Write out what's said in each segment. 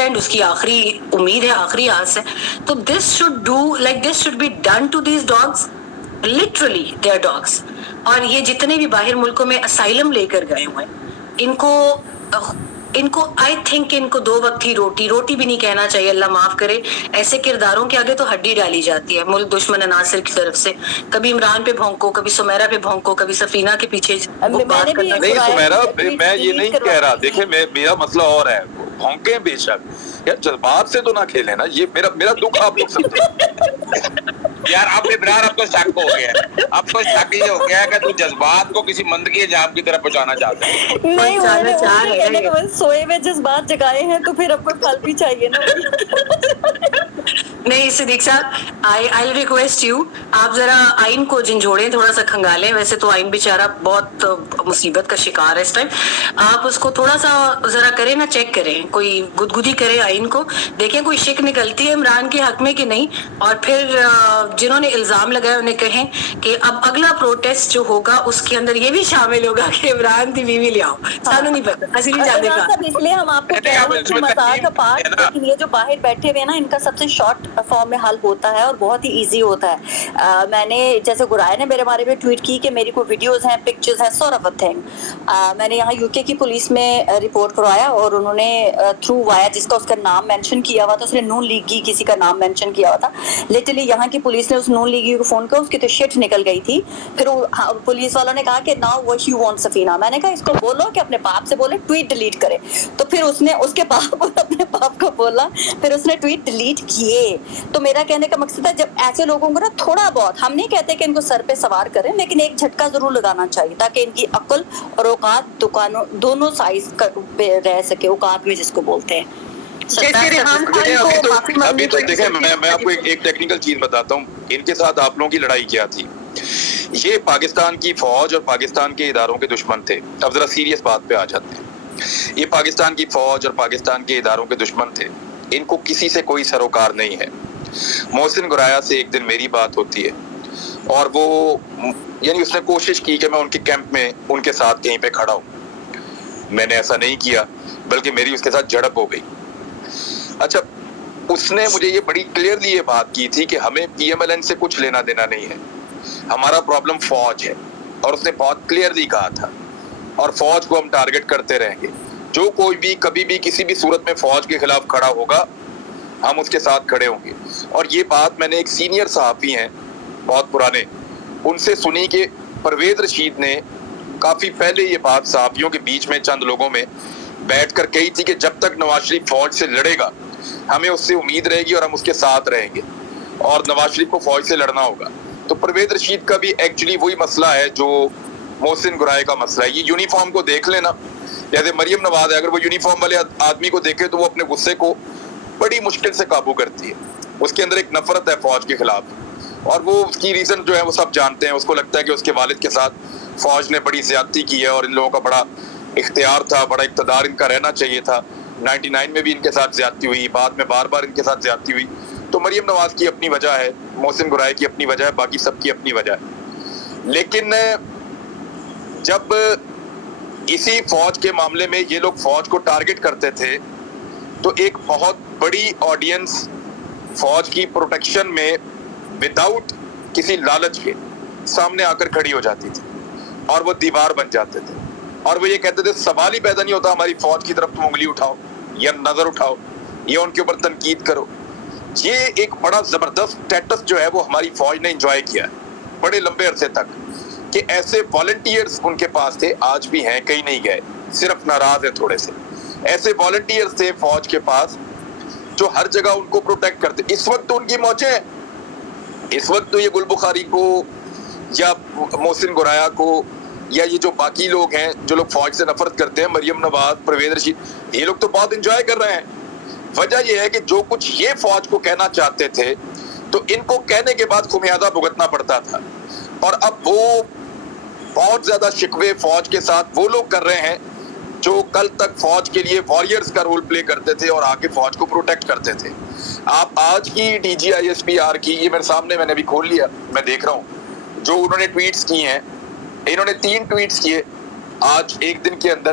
And اس کی آخری امید ہے, آخری آس ہے. تو this should do like this should be done to these dogs, literally they are dogs. اور یہ جتنے بھی باہر ملکوں میں اسائلم لے کر گئے ہوئے ان کو آئی تھنک ان کو 2 وقت کی روٹی بھی نہیں کہنا چاہیے, اللہ معاف کرے. ایسے کرداروں کے آگے تو ہڈی ڈالی جاتی ہے ملک دشمن عناصر کی طرف سے. کبھی عمران پہ بھونکو, کبھی سمیرا پہ بھونکو, کبھی سفینہ کے پیچھے بات کرنا. نہیں سمیرا, میں یہ نہیں کہہ رہا, دیکھیں میرا مسئلہ اور ہے, بھونکیں بے شک یار, جذبات سے تو نہ کھیلیں نا, یہ میرا دکھ آپ لوگ سمجھیں. یار اب ابرار اب تو شک ہو گیا, اب تو شک یہ ہو گیا کہ تو جذبات کو کسی منطقی جام کی طرف پہنچانا چاہتا ہے. نہیں, میں نے کہنے کا سوئے ہوئے جذبات جگائے ہیں تو پھر اب کوئی پھل بھی چاہیے نا. نہیں صدیق صاحب, I'll request you, آپ ذرا آئین کو جھنجھوڑیں, تھوڑا سا کھنگالیں. ویسے تو آئین بیچارہ بہت مصیبت کا شکار ہے اس ٹائم. آپ اس کو تھوڑا سا ذرا کریں نا, چیک کریں, کوئی گدگدی کریں آئین کو, دیکھیں کوئی شک نکلتی ہے عمران کے حق میں کہ نہیں. اور پھر جنہوں نے الزام لگایا انہیں کہیں کہ اب اگلا پروٹیسٹ جو ہوگا اس کے اندر یہ بھی شامل ہوگا کہ عمران کی بیوی لے آؤ. سانو نہیں پتا, اسی لیے جانے کا. اس لیے ہم آپ کو کہہ رہے ہیں کہ مزاق کا پارٹ, لیکن یہ جو باہر بیٹھے ہوئے نا, ان کا سب سے شارٹ فارم میں حل ہوتا ہے اور بہت ہی ایزی ہوتا ہے. میں نے جیسے گرائے نے میرے بارے میں ٹویٹ کی کہ میری کوئی ویڈیوز ہیں, پکچرز ہیں, سورٹ آف اے تھنگ. میں نے یہاں UK کی پولیس میں رپورٹ کروایا اور انہوں نے تھرو وایا, جس کا اس کا نام مینشن کیا ہوا تھا, اس نے نون لیگ کی کسی کا نام مینشن کیا ہوا تھا. لٹرلی یہاں کی پولیس نے اس نون لیگی کو فون کیا, اس کی تو شٹ نکل گئی تھی. پھر پولیس والوں نے کہا کہ ناؤ واٹ یو وانٹ سفینہ. میں نے کہا اس کو بولو کہ اپنے باپ سے بولے ٹویٹ ڈیلیٹ کرے. تو پھر اس نے اس کے باپ اپنے باپ کو بولا, پھر اس نے ٹویٹ ڈیلیٹ کیے. تو میرا کہنے کا مقصد ہے, جب ایسے لوگوں کو نا تھوڑا بہت, ہم نہیں کہتے کہ ان کو سر پہ سوار کریں, لیکن ایک جھٹکا ضرور لگانا چاہیے تاکہ ان کی عقل اور اوقات دکانوں دونوں سائز پہ رہ سکے, اوقات میں جس کو بولتے ہیں. ابھی تو دیکھیں, میں آپ کو ایک ٹیکنیکل چیز بتاتا ہوں, ان کے ساتھ آپ لوگوں کی لڑائی کیا تھی. یہ پاکستان کی فوج اور پاکستان کے اداروں کے دشمن تھے. اب ذرا سیریس بات پہ آ جاتے ہیں. یہ پاکستان کی فوج اور پاکستان کے اداروں کے دشمن تھے. ان کو کسی سے کوئی سروکار نہیں ہے. محسن گرایا سے ایک دن میری بات ہوتی ہے اور وہ یعنی اس نے کوشش کی کہ میں ان کے کیمپ میں ان کے ساتھ کہیں پہ کھڑا ہوں. میں نے ایسا نہیں کیا, بلکہ میری اس کے ساتھ جھڑپ ہو گئی. اچھا, اس نے مجھے یہ بڑی کلیئرلی یہ بات کی تھی کہ ہمیں PMLN سے کچھ لینا دینا نہیں ہے, ہمارا پرابلم فوج ہے. اور اس نے بہت کلیئرلی کہا تھا, اور فوج کو ہم ٹارگٹ کرتے رہیں گے. جو کوئی بھی کبھی بھی کسی بھی صورت میں فوج کے خلاف کھڑا ہوگا, ہم اس کے ساتھ کھڑے ہوں گے. اور یہ بات میں نے ایک سینئر صحافی ہیں بہت پرانے, ان سے سنی کہ پرویز رشید نے کافی پہلے یہ بات صحافیوں کے بیچ میں چند لوگوں میں بیٹھ کر کہی تھی کہ جب تک نواز شریف فوج سے لڑے گا ہمیں اس سے امید رہے گی اور ہم اس کے ساتھ رہیں گے, اور نواز شریف کو فوج سے لڑنا ہوگا. تو پرویز رشید کا بھی ایکچولی وہی مسئلہ ہے جو محسن گرائے کا مسئلہ ہے. یہ یونیفارم کو دیکھ لینا, جیسے مریم نواز ہے, اگر وہ یونیفارم والے آدمی کو دیکھے تو وہ اپنے غصے کو بڑی مشکل سے قابو کرتی ہے. اس کے اندر ایک نفرت ہے فوج کے خلاف, اور وہ اس کی ریزن جو ہے وہ سب جانتے ہیں. اس کو لگتا ہے کہ اس کے والد کے ساتھ فوج نے بڑی زیادتی کی ہے اور ان لوگوں کا بڑا اختیار تھا, بڑا اقتدار ان کا رہنا چاہیے تھا. 99 میں بھی ان کے ساتھ زیادتی ہوئی, بعد میں بار بار ان کے ساتھ زیادتی ہوئی. تو مریم نواز کی اپنی وجہ ہے, محسن گرائے کی اپنی وجہ ہے, باقی سب کی اپنی وجہ ہے. لیکن جب اسی فوج کے معاملے میں یہ لوگ فوج کو ٹارگٹ کرتے تھے تو ایک بہت بڑی آڈینس فوج کی پروٹیکشن میں وداؤٹ کسی لالچ کے سامنے آ کر کھڑی ہو جاتی تھی, اور وہ دیوار بن جاتے تھے. اور وہ یہ کہتے تھے سوال ہی پیدا نہیں ہوتا ہماری فوج کی طرف تم انگلی اٹھاؤ یا نظر اٹھاؤ یا ان کے اوپر تنقید کرو. یہ ایک بڑا زبردست اسٹیٹس جو ہے وہ ہماری فوج نے انجوائے کیا ہے بڑے لمبے عرصے تک, کہ ایسے والنٹیئرز ان کے پاس تھے, آج بھی ہیں, کہیں نہیں گئے, صرف ناراض ہیں تھوڑے سے. ایسے والنٹیئرز تھے فوج کے پاس جو ہر جگہ ان کو پروٹیکٹ کرتے. اس وقت تو ان کی موچیں ہیں, اس وقت تو یہ گل بخاری کو یا محسن گرایا کو یا یہ جو باقی لوگ ہیں جو لوگ فوج سے نفرت کرتے ہیں, مریم نواز, پرویز رشید, یہ لوگ تو بہت انجوائے کر رہے ہیں. وجہ یہ ہے کہ جو کچھ یہ فوج کو کہنا چاہتے تھے تو ان کو کہنے کے بعد خمیازہ بھگتنا پڑتا تھا. اور اب وہ بہت زیادہ شکوے فوج کے ساتھ وہ لوگ کر رہے ہیں جو کل تک فوج کے لیے وارئرز کا رول پلے کرتے تھے اور آگے فوج کو پروٹیکٹ کرتے تھے. آپ آج کی DGISPR کی, یہ میرے سامنے, میں نے ابھی کھول لیا, میں دیکھ رہا ہوں جو انہوں نے ٹویٹس کی ہیں. انہوں نے 3 ٹویٹس کیے آج ایک دن کے اندر.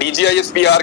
DGISPR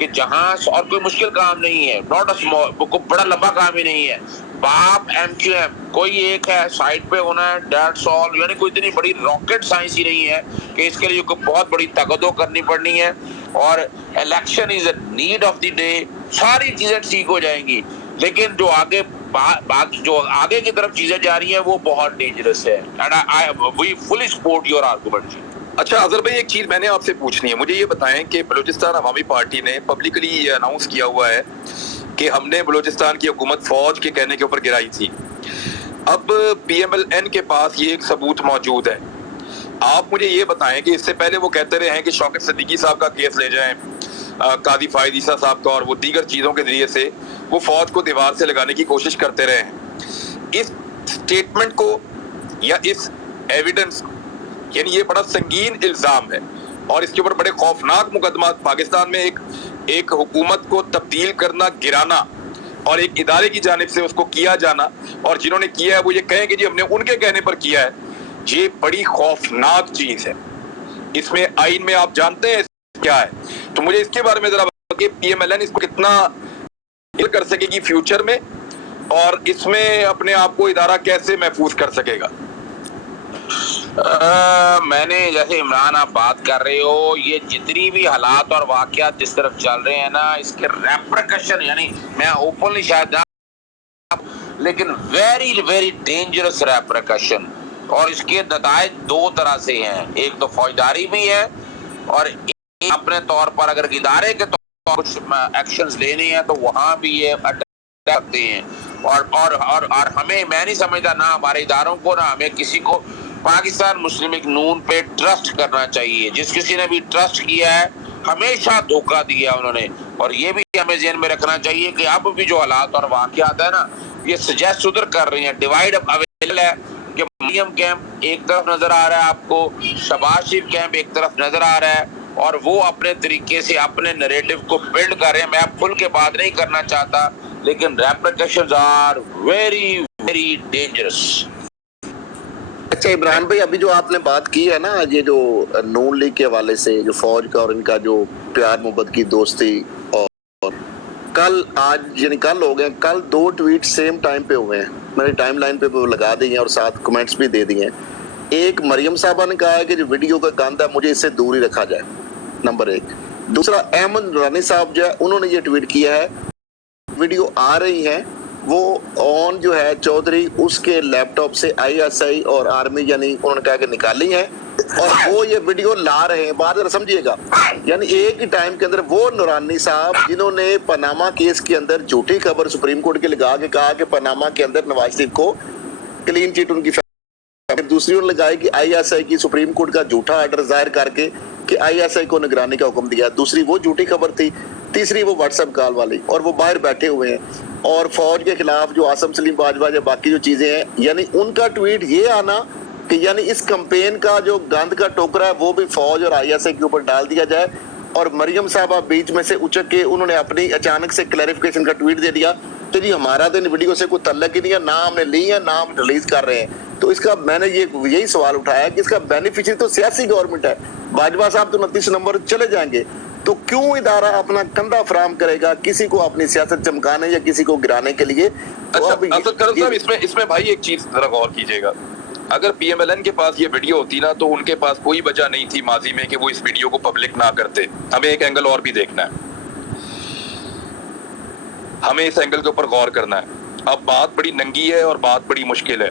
کہ جہاں اور کوئی مشکل کام نہیں ہے, ناٹ اے اسمال, کوئی بڑا لمبا کام ہی نہیں ہے. باپ ایم کیو ایم کوئی ایک ہے, سائڈ پہ ہونا ہے, دیٹس آل. یعنی کوئی اتنی بڑی راکٹ سائنس ہی نہیں ہے کہ اس کے لیے کوئی بہت بڑی تگدو کرنی پڑنی ہے. اور election is a need of the day, ساری چیزیں ٹھیک ہو جائیں گی. لیکن جو آگے کی طرف چیزیں جا رہی ہیں وہ بہت ڈینجرس ہے. And we fully support your argument. اچھا اظہر بھائی, ایک چیز میں نے آپ سے پوچھنی ہے, مجھے یہ بتائیں کہ بلوچستان عوامی پارٹی نے پبلکلی یہ اناؤنس کیا ہوا ہے کہ ہم نے بلوچستان کی حکومت فوج کے کہنے کے اوپر گرائی تھی. اب پی ایم ایل این کے پاس یہ ایک ثبوت موجود ہے. آپ مجھے یہ بتائیں کہ اس سے پہلے وہ کہتے رہے ہیں کہ شوکت صدیقی صاحب کا کیس لے جائیں, قاضی فائد عیسیٰ صاحب کا, اور وہ دیگر چیزوں کے ذریعے سے وہ فوج کو دیوار سے لگانے کی کوشش کرتے رہے ہیں. اس سٹیٹمنٹ کو یا اس ایویڈنس, یعنی یہ بڑا سنگین الزام ہے اور اس کے اوپر بڑے خوفناک مقدمات پاکستان میں ایک حکومت کو تبدیل کرنا, گرانا, اور ایک ادارے کی جانب سے اس کو کیا جانا, اور جنہوں نے کیا ہے وہ یہ کہیں کہ جی ہم نے ان کے کہنے پر کیا ہے, یہ بڑی خوفناک چیز ہے. اس میں آئین میں آپ جانتے ہیں کیا ہے, تو مجھے اس کے بارے میں ذرا بتائیں کہ پی ایم ایل این اس کو کتنا کر سکے گی فیوچر میں, اور اس میں اپنے آپ کو ادارہ کیسے محفوظ کر سکے گا. میں نے جیسے عمران آپ بات کر رہے ہو, یہ جتنی بھی حالات اور واقعات جس طرف چل رہے ہیں نا, اس کے ریپریکشن, یعنی میں اوپنلی شاید لیکن ویری ویری ڈینجرس ریپریکشن, اور اس کے نتائج دو طرح سے ہیں. ایک تو فوجداری بھی ہے, اور اپنے طور پر اگر ادارے کے طور پر کچھ ایکشنز لینے ہیں تو وہاں بھی یہ اٹیک کرتے ہیں. اور ہمیں, میں نہیں سمجھتا نہ ہمارے اداروں کو نہ ہمیں کسی کو پاکستان مسلم لیگ نون پہ ٹرسٹ کرنا چاہیے. جس کسی نے بھی ٹرسٹ کیا ہے ہمیشہ دھوکہ دیا انہوں نے. اور یہ بھی ہمیں ذہن میں رکھنا چاہیے کہ اب بھی جو حالات اور واقعات ہیں نا, یہ سجیسٹ ادھر کر رہی ہیں. ڈیوائڈ اب اویلیبل ہے کہ مریم کیمپ ایک طرف نظر آ رہا ہے آپ کو, شہباز شریف کیمپ ایک طرف نظر آ رہا ہے, اور وہ اپنے طریقے سے اپنے نریٹو کو بلڈ کر رہے ہیں. میں اب کھل کے بات نہیں کرنا چاہتا, لیکن repercussions are very very dangerous. اچھا عمران بھائی, ابھی جو آپ نے بات کی ہے نا, یہ جو نون لیگ کے حوالے سے جو فوج کا اور ان کا جو پیار محبت کی دوستی, اور کل آج یعنی کل ہو گئے, کل 2 ٹویٹ سیم ٹائم پہ ہوئے ہیں, میری ٹائم لائن پہ وہ لگا دی ہیں اور ساتھ کمنٹس بھی دے دیے ہیں. ایک مریم صاحبہ نے کہا ہے کہ جو ویڈیو کا گند ہے مجھے اس سے دور ہی رکھا جائے, نمبر 1. دوسرا, احمد رانی صاحب جو ہے انہوں نے یہ ٹویٹ کیا ہے, ویڈیو آ رہی ہے وہ آن جو ہے چودھری اس کے لیپ ٹاپ سے آئی ایس آئی اور آرمی یعنی انہوں نے کہا کہ نکالی ہیں, اور وہ یہ ویڈیو لا رہے ہیں. بات ذرا سمجھیے گا, یعنی ایک ہی ٹائم کے اندر وہ نورانی صاحب جنہوں نے پاناما کیس کے اندر جھوٹی خبر سپریم کورٹ کے لگا کے کہا کہ پاناما کے اندر نواز شریف کو کلین چیٹ ان کی, دوسری انہوں نے لگائی کہ آئی ایس آئی کی سپریم کورٹ کا جھوٹا آرڈر ظاہر کر کے کہ آئی ایس آئی کو نگرانی کا حکم دیا, دوسری وہ جھوٹی خبر تھی, تیسری وہ واٹس ایپ کال والی, اور وہ باہر بیٹھے ہوئے ہیں. اور فوج کے خلاف جو عاصم سلیم باجوہ یا باقی جو چیزیں ہیں, یعنی ان کا ٹویٹ یہ آنا کہ یعنی اس کمپین کا جو گند کا ٹوکرا ہے وہ بھی فوج اور آئی ایس آئی کے اوپر ڈال دیا جائے. اور مریم صاحبہ بیچ میں سے اچک کے انہوں نے اپنی اچانک سے کلیریفیکیشن کا ٹویٹ دے دیا کہ جی ہمارا تو ان ویڈیو سے کوئی تعلق ہی نہیں ہے, نہ ہم نے لی ہے نہ ہم ریلیز کر رہے ہیں. تو اس کا میں نے یہی سوال اٹھایا کہ اس کا بینیفیشری تو سیاسی گورنمنٹ ہے. باجوہ صاحب تو 29 نومبر چلے جائیں گے, تو کیوں ادارہ اپنا کندھا فراہم کرے گا کسی کو اپنی سیاست چمکانے یا کسی کو گرانے کے لیے. اس میں بھائی ایک چیز ذرا غور کیجئے گا, اگر پی ایم ایل این کے پاس یہ ویڈیو ہوتی نا تو ان کے پاس کوئی وجہ نہیں تھی ماضی میں کہ وہ اس ویڈیو کو پبلک نہ کرتے. ہمیں ایک اینگل اور بھی دیکھنا ہے, ہمیں اس اینگل کے اوپر غور کرنا ہے. اب بات بڑی ننگی ہے اور بات بڑی مشکل ہے,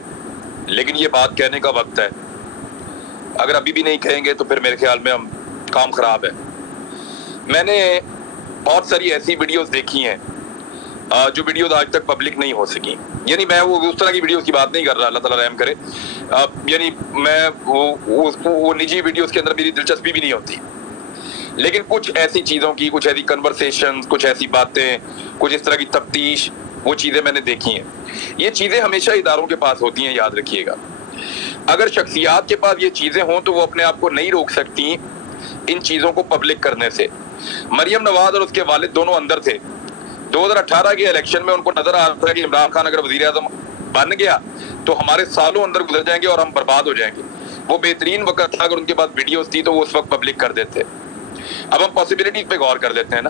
لیکن یہ بات کہنے کا وقت ہے. اگر ابھی بھی نہیں کہیں گے تو پھر میرے خیال میں ہم کام خراب ہے. میں نے بہت ساری ایسی ویڈیوز دیکھی ہیں جو ویڈیوز آج تک پبلک نہیں ہو سکی. یعنی میں وہ اس طرح کی ویڈیوز کی بات نہیں کر رہا, اللہ تعالیٰ رحم کرے. یعنی میں وہ نجی ویڈیوز کے اندر میری دلچسپی بھی نہیں ہوتی, لیکن کچھ ایسی چیزوں کی, کچھ ایسی کنورسیشن, کچھ ایسی باتیں, کچھ اس طرح کی تفتیش, وہ چیزیں میں نے دیکھی ہیں. یہ چیزیں ہمیشہ اداروں کے پاس ہوتی ہیں, یاد رکھیے گا. اگر شخصیات کے پاس یہ چیزیں ہوں تو وہ اپنے آپ کو نہیں روک سکتی ان چیزوں کو پبلک کرنے سے. مریم نواز اور اس کے والد دونوں اندر تھے. 2018 کے الیکشن میں ان کو نظر آ رہا تھا کہ عمران خان اگر وزیر اعظم بن گیا تو ہمارے سالوں اندر گزر جائیں گے اور ہم برباد ہو جائیں گے. وہ بہترین وقت تھا, اگر ان کے پاس ویڈیوز تھی تو وہ اس وقت پبلک کر دیتے. اب ہم پاسبلٹیز پہ غور کر لیتے ہیں نا.